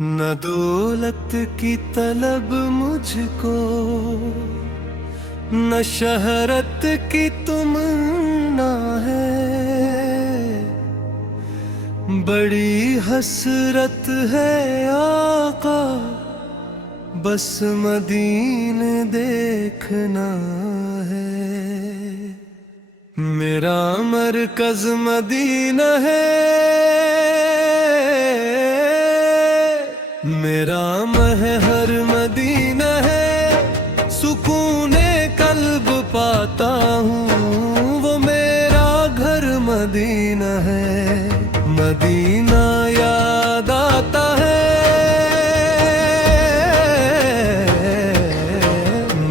न दौलत की तलब मुझको, न शहरत की तमन्ना है। बड़ी हसरत है आका, बस मदीने देखना है। मेरा मरकज मदीना है, मेरा महर मदीना है। सुकूने कल्ब पाता हूँ, वो मेरा घर मदीना है। मदीना याद आता है,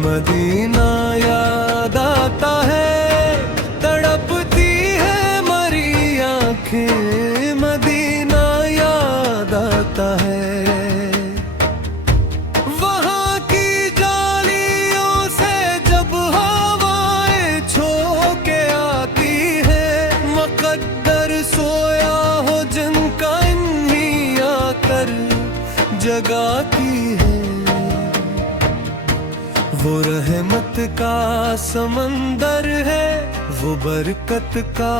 मदीना याद आता है। तड़पती है मरी आँखें, मदीना याद आता है। जगाती है वो रहमत का समंदर है, वो बरकत का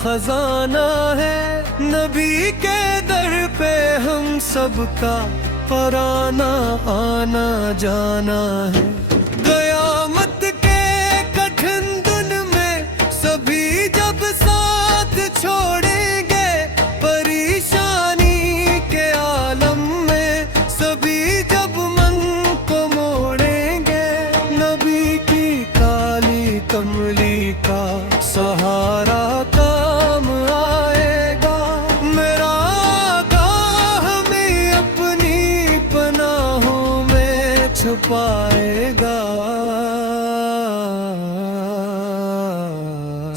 खजाना है। नबी के दर पे हम सबका पराना आना जाना है। कयामत के कठिन दिन में सभी जब साथ छोड़ेंगे, परेशानी के आलम में सभी जब मन को मोड़ेंगे। नबी की काली कमली का सहारा काम आएगा। मेरा आका हमें अपनी पनाहों में छुपाएगा।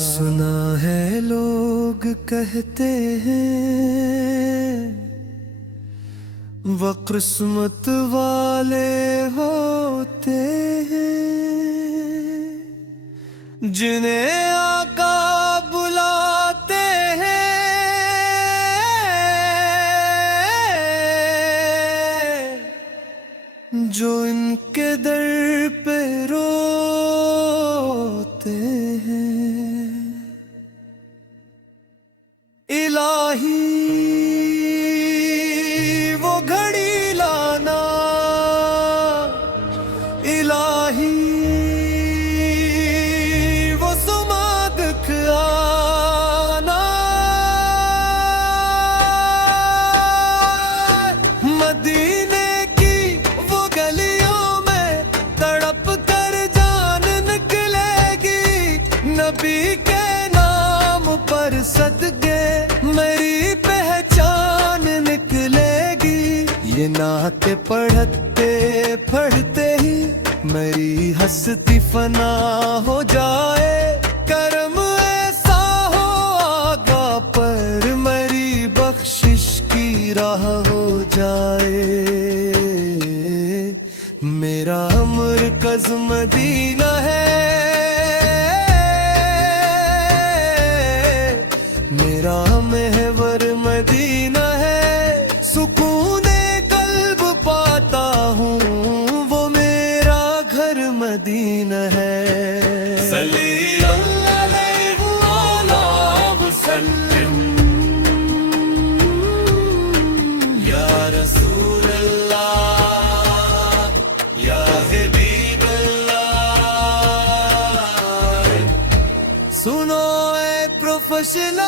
सुना है लोग कहते हैं वो किस्मत वाले होते हैं, जिन्हें आका बुलाते हैं। जो इनके दर पे रोते हैं। इलाही मदीने की वो गलियों में तड़प कर जान निकलेगी। नबी के नाम पर सदके मेरी पहचान निकलेगी। ये नाते पढ़ते पढ़ते ही मेरी हस्ती फना हो जाए। करम ऐसा हो आगा पर मेरी बख्शिश की राह हो जाए। मेरा मरकज मदीना है, मेरा महवर मदीना है। सुकूने कल्ब पाता हूँ, वो मेरा घर मदीना है। सुनो ए प्रोफेशनल